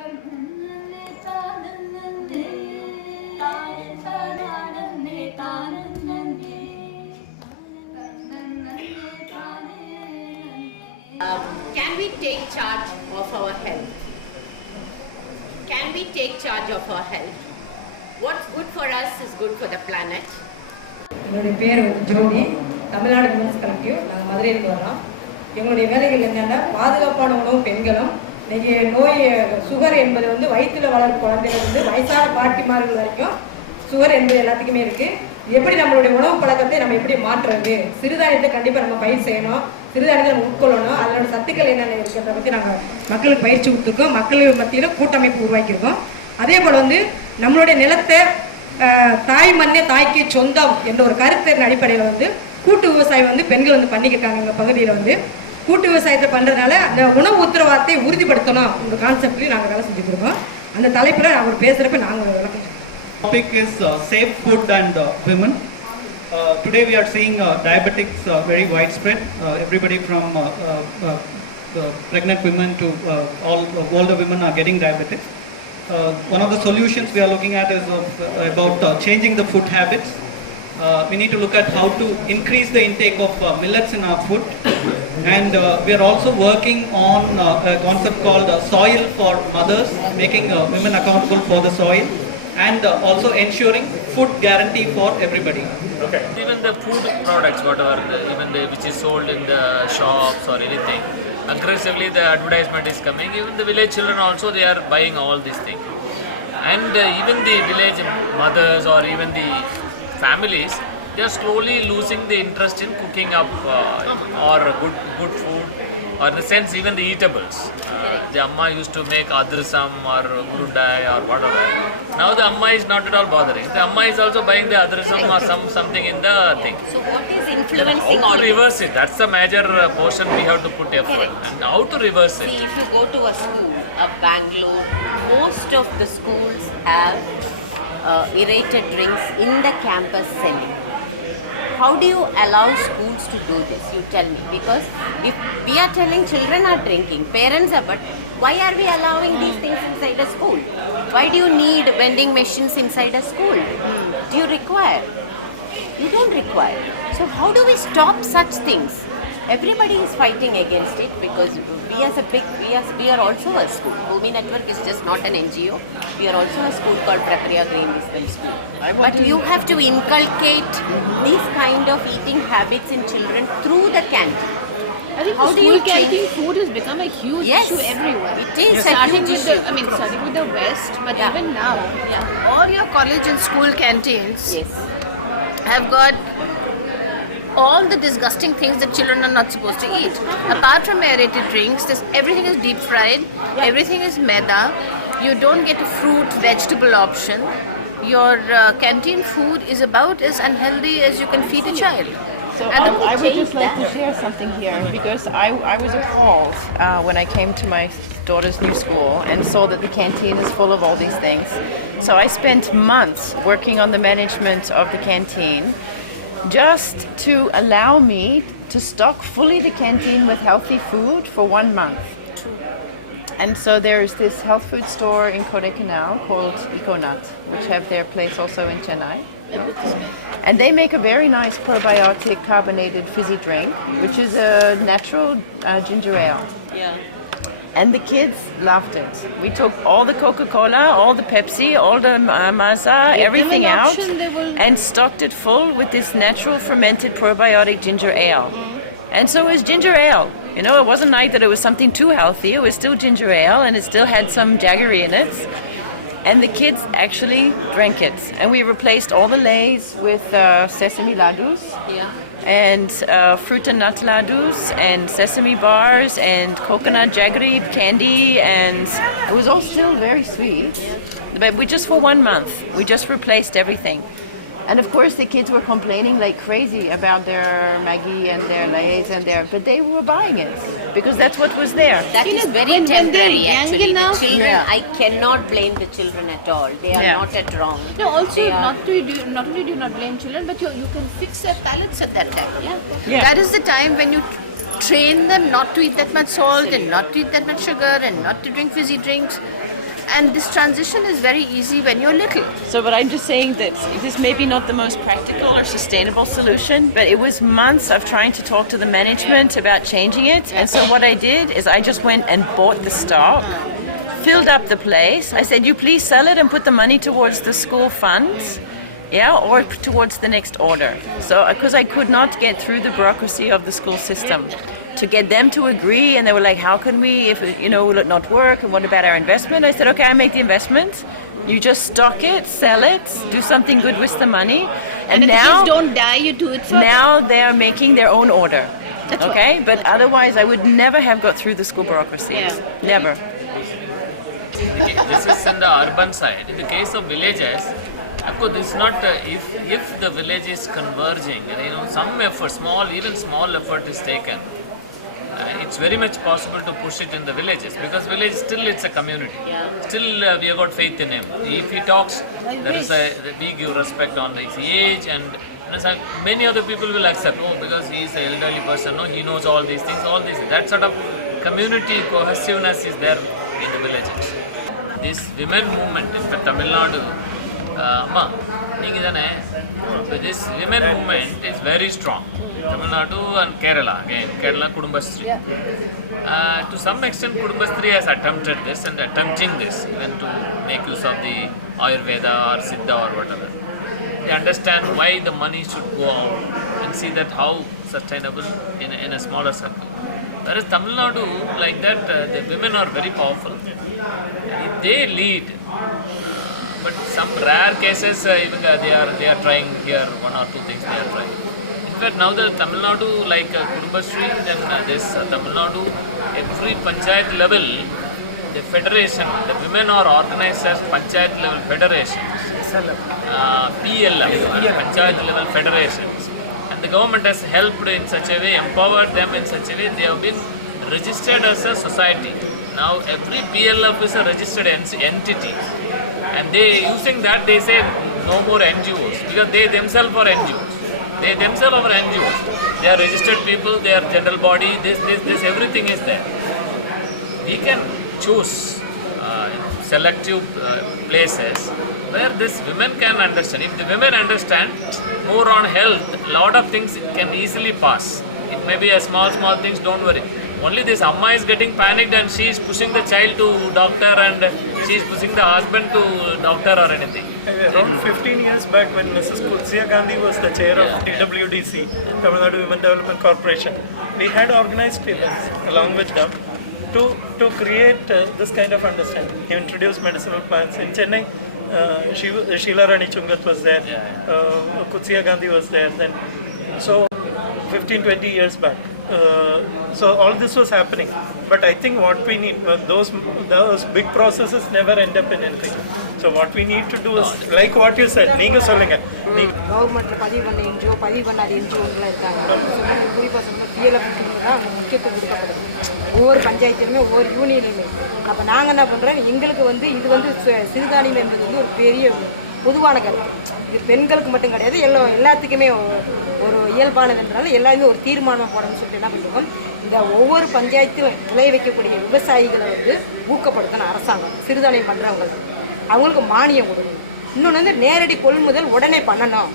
Can we take charge of our health? Can we take charge of our health? What's good for us is good for the planet. என்னுடைய பேர் ஜோதி, Tamil Nadu women's collective. நாங்கள் மதுரையிலிருந்து வரோம். எங்களுடைய வேலைகள் என்னென்னா பாதுகாப்பான உணவு பெண்களும் இன்றைக்கி நோய் சுகர் என்பது வந்து வயிற்றில் வளரும் குழந்தைகள் வயசான பாட்டிமார்கள் வரைக்கும் சுகர் என்பது எல்லாத்துக்குமே இருக்குது. எப்படி நம்மளுடைய உணவு பழக்கத்தை நம்ம எப்படி மாற்றுறது, சிறுதானியத்தை கண்டிப்பாக நம்ம பயிர் செய்யணும், சிறுதானியத்தை நம்ம உட்கொள்ளணும், அதனோட சத்துக்கள் என்னென்ன இருக்கிறத பற்றி நாங்கள் மக்களுக்கு பயிற்சி கொடுத்துருக்கோம். மக்கள் மத்தியில் கூட்டமைப்பு உருவாக்கியிருக்கோம். அதே போல் வந்து நம்மளுடைய நிலத்தை தாய் மண்ணே தாய்க்கு சொந்தம் என்ற ஒரு கருத்தின் அடிப்படையில் வந்து கூட்டு விவசாயம் வந்து பெண்கள் வந்து பண்ணிக்கிட்டாங்க. எங்கள் பகுதியில் வந்து கூட்டு விவசாயத்தை பண்ணுறதுனால அந்த உணவு உத்தரவாதத்தை உறுதிப்படுத்தணும் இந்த கான்செப்ட்லையும் நாங்கள் வேலை செஞ்சுருக்கோம். அந்த தலைப்பில் அவர் பேசுகிறப்ப நாங்கள் விளக்கம். Topic is safe food and women. Today we are seeing diabetics very widespread. Everybody from pregnant women to all older women are getting diabetic. One of the solutions we are looking at is about changing the food habits. We need to look at how to increase the intake of millets in our food, and we are also working on a concept called soil for mothers, making women accountable for the soil, and also ensuring food guarantee for everybody. Okay. Even the food products, whatever, which is sold in the shops or anything, aggressively the advertisement is coming. Even the village children also, they are buying all these things. And even the village mothers or even the families, they are slowly losing the interest in cooking up or good food, or in the sense even the eatables. The amma used to make adrisam or gurundai or whatever. Now the amma is not at all bothering. The amma is also buying the adrisam or something in the thing. So what is influencing how all to reverse it? That's the major portion we have to put effort. And how to reverse it? See, if you go to a school, Bangalore, most of the schools have aerated drinks in the campus selling. How do you allow schools to do this? You tell me. Because if we are telling children are drinking, parents are, but why are we allowing these things inside a school? Why do you need vending machines inside a school? Do you require? You don't require. So how do we stop such things? Everybody is fighting against it because we are also a school. Bhoomi Network is just not an NGO. We are also a school called Prakriya Green Wisdom School. But you have to inculcate these kind of eating habits in children through the canteen. I think how school canteen food has become a huge issue everywhere. It is starting with starting with the West, but even now, all your college and school canteens have got all the disgusting things that children are not supposed to eat. Apart from aerated drinks, everything is deep fried, everything is maida, you don't get a fruit, vegetable option. Your canteen food is about as unhealthy as you can feed a child. So I would just like to share something here because I was appalled when I came to my daughter's new school and saw that the canteen is full of all these things. So I spent months working on the management of the canteen just to allow me to stock fully the canteen with healthy food for 1 month. And so there's this health food store in Kodaikanal called Econut, which have their place also in Chennai. And they make a very nice probiotic carbonated fizzy drink, which is a natural ginger ale. And the kids loved it. We took all the Coca-Cola, all the Pepsi, all the Mazza, everything out and stocked it full with this natural fermented probiotic ginger ale. And so it was ginger ale. You know, it wasn't like that it was something too healthy. It was still ginger ale and it still had some jaggery in it. And the kids actually drank it. And we replaced all the Lays with sesame laddus. And fruit and nut laddus and sesame bars and coconut jaggery candy, and it was all still very sweet. But we just for 1 month, we just replaced everything. And of course the kids were complaining like crazy about their Maggi and their Lays and but they were buying it because that's what was there. That is very temporary actually. The children, I cannot blame the children at all. They are not at wrong. No, also not only do you not blame children, but you can fix their palates at that time. That is the time when you train them not to eat that much salt and not to eat that much sugar and not to drink fizzy drinks. And this transition is very easy when you're little. So, but I'm just saying that this may be not the most practical or sustainable solution, but it was months of trying to talk to the management about changing it. And so what I did is I just went and bought the stock, filled up the place. I said, you please sell it and put the money towards the school funds, yeah, or towards the next order. So, because I could not get through the bureaucracy of the school system to get them to agree, and they were like, how can we, if will it not work, and what about our investment? I said, okay, I make the investment, you just stock it, sell it, do something good with the money, And if now the kids don't die, you do it for now they are making their own order. That's Okay, right. but otherwise I would never have got through the school bureaucracies. Yeah. Never. This is in the urban side. In the case of villages, of course, this is not if the village is converging, some effort, even small effort is taken. It's very much possible to push it in the villages, because village still it's a community. Still we have got faith in him. If he talks, we give respect on his age, and many other people will accept. Because he is an elderly person. He knows all these things. That sort of community cohesiveness is there in the villages. This women movement in Tamil Nadu, this women movement is very strong. Tamil Nadu and Kerala, again, Kerala Kudumbasri. To some extent, Kudumbasri has attempted this and attempting this, even to make use of the Ayurveda or Siddha or whatever. They understand why the money should go out and see that how sustainable in a smaller circle. Whereas Tamil Nadu, like that, the women are very powerful. If they lead, but some rare cases, even they are trying here, one or two things they are trying. In fact, now the Tamil Nadu, like Kudumbasri, then this Tamil Nadu, every panchayat level, the federation, the women are organized as panchayat level federations, PLF, panchayat level federations. And the government has helped in such a way, empowered them in such a way, they have been registered as a society. Now every PLF is a registered entity. And they using that, they say no more NGOs, because they themselves are NGOs. They themselves are NGOs. They are registered people, they are general body, this, everything is there. We can choose selective places where this women can understand. If the women understand more on health, a lot of things can easily pass. It may be a small things, don't worry. Only this Amma is getting panicked and she is pushing the child to doctor and she is pushing the husband to doctor or anything. Around 15 years back, when Mrs. Seetha Gandhi was the chair of TWDC, Tamil Nadu Women Development Corporation, we had organized events along with them to create this kind of understanding. He introduced medicinal plants. In Chennai, Sheila Rani Chungat was there, Seetha Gandhi was there then. So 15-20 years back. So all this was happening, but I think what we need, those big processes never end up in anything. So what we need to do is, like what you said, நீங்க சொல்லுங்க. கவர்மெண்ட்ல பதிவு பண்ண என்ஜிஓ, பதிவு பண்ணாத என்ஜிஓங்களாம் இருக்காங்க. குறிப்பாக சொன்னால் PLF தான் முக்கியத்துவம் கொடுக்கப்படுது. ஒவ்வொரு பஞ்சாயத்துலையுமே ஒவ்வொரு யூனியன்லையுமே. அப்போ நாங்கள் என்ன பண்ணுறோம், எங்களுக்கு இது சிறுதானியம் என்பது ஒரு பெரிய பொதுவான கருத்து. இது பெண்களுக்கு மட்டும் கிடையாது, எல்லாத்துக்குமே ஒரு இயல்பானதுன்றனால எல்லாருமே ஒரு தீர்மானம் போடணும்னு சொல்லிட்டு என்ன பண்ணுவோம், இந்த ஒவ்வொரு பஞ்சாயத்திலும் விளைய வைக்கக்கூடிய விவசாயிகளை ஊக்கப்படுத்தணும் அரசாங்கம். சிறுதானியம் பண்ணுறவங்க அவங்களுக்கு மானியம் கொடுக்கணும். இன்னொன்று நேரடி கொள்முதல் உடனே பண்ணணும்.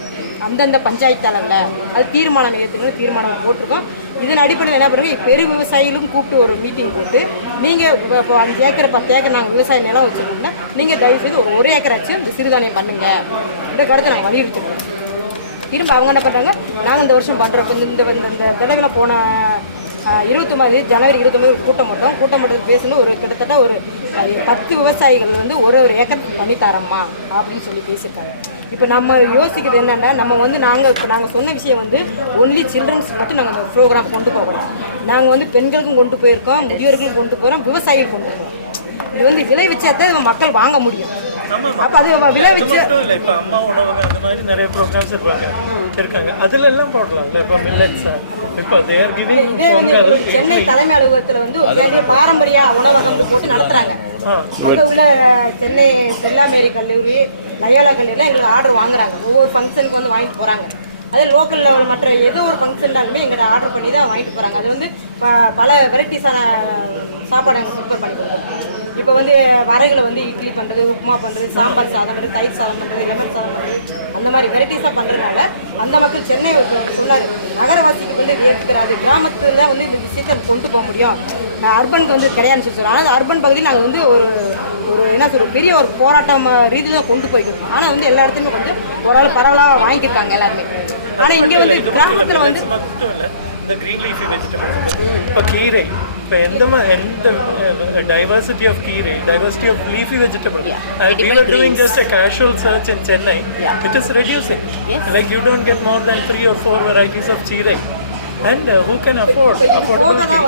அந்தந்த பஞ்சாயத்து அளவில் அது தீர்மானம் ஏற்றுக்கணும், தீர்மானம் போட்டிருக்கோம். இதன் அடிப்படையில் என்ன பண்ணுறோம், பெரு விவசாயிகளும் கூப்பிட்டு ஒரு மீட்டிங் போட்டு, நீங்கள் இப்போ 5 ஏக்கர் 10 ஏக்கர் நாங்கள் விவசாய நிலம் வச்சுருக்கோம்னா நீங்கள் தயவுசெய்து ஒரு ஏக்கராச்சும் இந்த சிறுதானியம் பண்ணுங்க, இந்த கருத்தை நாங்கள் வலியுறுத்துவோம். திரும்ப அவங்க என்ன பண்ணுறாங்க, நாங்கள் இந்த வருஷம் பண்ணுறோம். இந்த தடவையில் போன 29 ஜனவரி 29 கூட்டம் போட்டது பேசணும். ஒரு கிட்டத்தட்ட ஒரு 10 விவசாயிகள் ஒரு ஏக்கர் பண்ணித்தரம்மா அப்படின்னு சொல்லி பேசியிருக்காங்க. இப்போ நம்ம யோசிக்கிறது என்னென்னா, நம்ம நாங்கள் சொன்ன விஷயம் ஒன்லி சில்ட்ரன்ஸ் மட்டும் நாங்கள் அந்த ப்ரோக்ராம் கொண்டு போகலாம். நாங்கள் பெண்களுக்கும் கொண்டு போயிருக்கோம், முதியோர்களுக்கும் கொண்டு போகிறோம், விவசாயிகள் கொண்டு போகிறோம். இது விளைவிச்சாதான் மக்கள் வாங்க முடியும். அப்போ அது விளைவிச்சு இப்போ அம்மா உணவகம் அந்த மாதிரி நிறைய ப்ரோக்ராம்ஸ் இருக்காங்க, அதுல எல்லாம் போடலாம். இப்போ மில்லட்ஸ், இப்போ they are giving பொங்கல். சென்னை தலைமை அலுவலகத்தில் பாரம்பரிய உணவகம் போட்டு நடத்துறாங்க. உள்ள சென்னை செல்லாமேரி கல்லூரி, லயோலா கல்லூரியில் எங்களுக்கு ஆர்டர் வாங்குறாங்க. ஒவ்வொரு ஃபங்க்ஷனுக்கு வாங்கிட்டு போகிறாங்க. அதே லோக்கல் லெவல் மற்ற ஏதோ ஒரு ஃபங்க்ஷன்னாலுமே எங்கிட்ட ஆர்டர் பண்ணி தான் வாங்கிட்டு போகிறாங்க. அது பல வெரைட்டிஸான சாப்பாடு நாங்கள் ப்ரிப்பேர் பண்ணி கொடுக்குறோம். இப்போ வந்து வரைகளை வந்து இட்லி பண்ணுறது, உப்புமா பண்ணுறது, சாம்பார் சாதம் பண்ணுறது, தயிர் சாதம் பண்ணுறது, லெமன் சாதம் பண்ணுறது, அந்த மாதிரி வெரைட்டிஸாக பண்ணுறதுனால அந்த மக்கள் சென்னை சொன்னார் நகரவாசிக்கு வந்து ஏற்றுக்கிறாரு, கிராமத்தில் வந்து இந்த விஷயத்தை கொண்டு போக முடியும், அர்பனுக்கு வந்து கிடையாதுன்னு சொல்லி சொல்கிறோம். ஆனால் அர்பன் பகுதியில் நாங்கள் வந்து ஒரு என்ன சொல்கிறோம் பெரிய ஒரு போராட்டம் ரீதியில் தான் கொண்டு போய்க்கிறோம். ஆனால் வந்து எல்லா இடத்துலையுமே கொஞ்சம் ஓரளவு பரவலாக வாங்கியிருக்காங்க எல்லாருமே. ஆனால் இங்கே வந்து கிராமத்தில் வந்து the green leafy vegetables. For keere, the diversity of keere, diversity of leafy vegetables. We were doing just a casual search in Chennai. It is reducing. Like you don't get more than 3 or 4 varieties of keere. And who can afford affordability?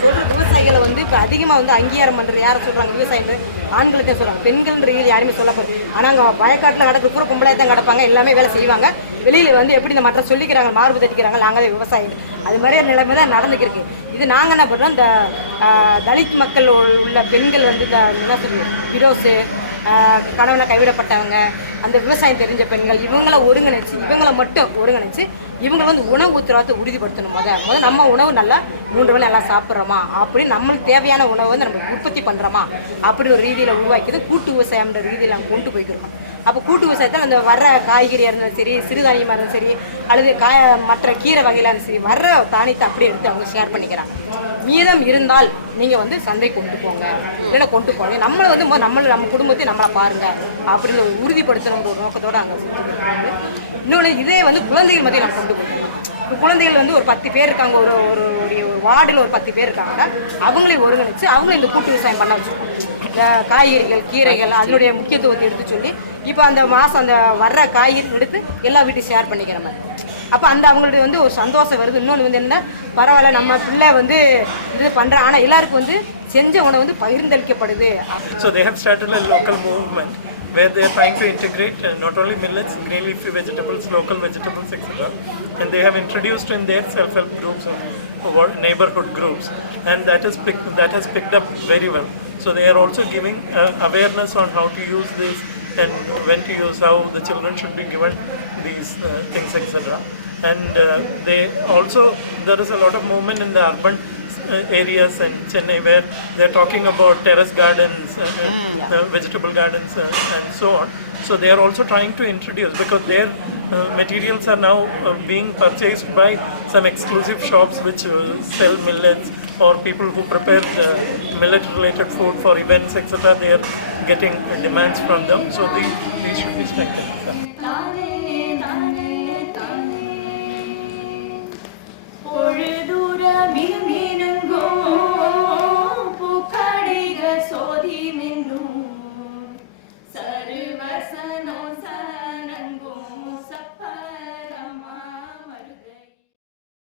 சொல்கிற விவசாயிகளை வந்து இப்போ அதிகமாக வந்து அங்கீகாரம் பண்ணுறது யாரை சொல்கிறாங்க, விவசாயிகள் ஆண்களுக்கே சொல்கிறாங்க, பெண்கள்ன்றீங்க யாருமே சொல்ல போகுது. ஆனால் அங்கே வயக்காட்டில் கிடக்கிற பூரா பொம்பளை தான் கிடப்பாங்க, எல்லாமே வேலை செய்வாங்க. வெளியில் வந்து எப்படி இந்த மற்ற சொல்லிக்கிறாங்க, மார்பு தட்டிக்கிறாங்க, நாங்கள் தான் விவசாயிகள். அது மாதிரி நிலைமை தான் நடந்துக்கிருக்கு. இது நாங்கள் என்ன பண்ணுறோம், இந்த தலித் மக்கள் உள்ள பெண்கள் வந்து இந்த என்ன சொல்லுவோம் பிரோஸு, கணவனை கைவிடப்பட்டவங்க, அந்த விவசாயம் தெரிஞ்ச பெண்கள், இவங்களை மட்டும் ஒருங்கிணைச்சு இவங்களை வந்து உணவு உத்தரவாதத்தை உறுதிப்படுத்தணும். முதல் நம்ம உணவு நல்லா 3 வேளை நல்லா சாப்பிட்றோமா, அப்படி நம்மளுக்கு தேவையான உணவை வந்து நம்ம உற்பத்தி பண்ணுறோமா அப்படி ஒரு ரீதியில் உருவாக்கிது கூட்டு விவசாயம்ன்ற ரீதியில் நம்ம கொண்டு போய்க்கிறோம். அப்போ கூட்டு விவசாயத்தில் அந்த வர்ற காய்கறியாக இருந்தாலும் சரி, சிறுதானியமாக இருந்தாலும் சரி, அல்லது மற்ற கீரை வகையிலாக இருந்தாலும் சரி, வர்ற தானியத்தை அப்படியே எடுத்து அவங்க ஷேர் பண்ணிக்கிறாங்க. மீதம் இருந்தால் நீங்கள் வந்து சந்தை கொண்டு போங்க, இல்லைன்னா கொண்டு போங்க, நம்மளை வந்து நம்ம குடும்பத்தை நம்மளை பாருங்கள் அப்படின்னு ஒரு உறுதிப்படுத்தணுன்ற ஒரு நோக்கத்தோடு அங்கே வந்து இன்னொன்று இதே வந்து குழந்தைகள் மத்தியில் நம்ம கொண்டு போகணும். இப்போ குழந்தைகள் வந்து ஒரு 10 பேர் இருக்காங்க, ஒரு வார்டில் ஒரு 10 பேர் இருக்காங்கன்னா அவங்களையும் ஒருங்கிணைச்சு அவங்களும் இந்த கூட்டு விவசாயம் பண்ண வச்சுருக்கோம். இந்த காய்கறிகள், கீரைகள் அதனுடைய முக்கியத்துவத்தை எடுத்து சொல்லி இப்போ அந்த மாதம் அந்த வர்ற காய்கறி எடுத்து எல்லா வீட்டையும் ஷேர் பண்ணிக்கிற மாதிரி. அப்போ அந்த அவங்களுடைய வந்து ஒரு சந்தோஷம் வருது. இன்னொன்று வந்து என்ன, பரவாயில்ல நம்ம பிள்ளை வந்து இது பண்ணுறேன், ஆனால் எல்லாருக்கும் வந்து செஞ்ச உணவு வந்து பகிர்ந்தளிக்கப்படுது. So they have started a local movement where they are trying to integrate not only millets, green leafy vegetables, local vegetables, etc. And they have introduced in their self-help groups or neighborhood groups, and that has picked up very well. So they are also giving awareness on how to use this and when to use, how the children should be given these things, etc. And there is a lot of movement in the urban areas in Chennai where they're talking about terrace gardens, vegetable gardens and so on. So they are also trying to introduce, because their materials are now being purchased by some exclusive shops which sell millets, or people who prepare millet related food for events, etc. They are getting demands from them. So these should be strengthened.